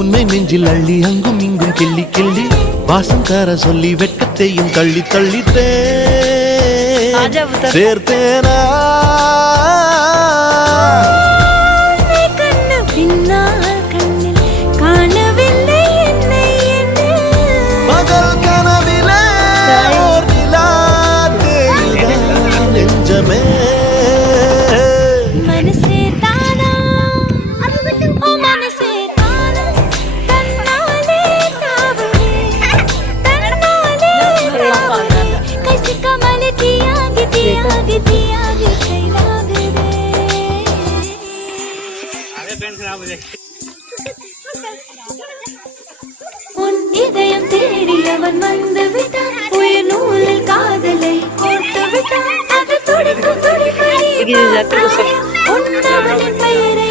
உன்னை நெஞ்சில் அள்ளி அங்கும் இங்கும் கிள்ளி கிள்ளி வாசம் தர சொல்லி வெட்கத்தையும் தள்ளி தள்ளிட்டே சேர்த்தேனா பகல் கனவிலே ஓர் நிலா தேயுதான் நெஞ்சமே இதயம் தேடியவன் வந்து விட்டான் உயிர் நூலில் காதலை கோர்த்து விட்டான் அது துடிக்கும் துடிப்படி உன்னவனின் பெயரை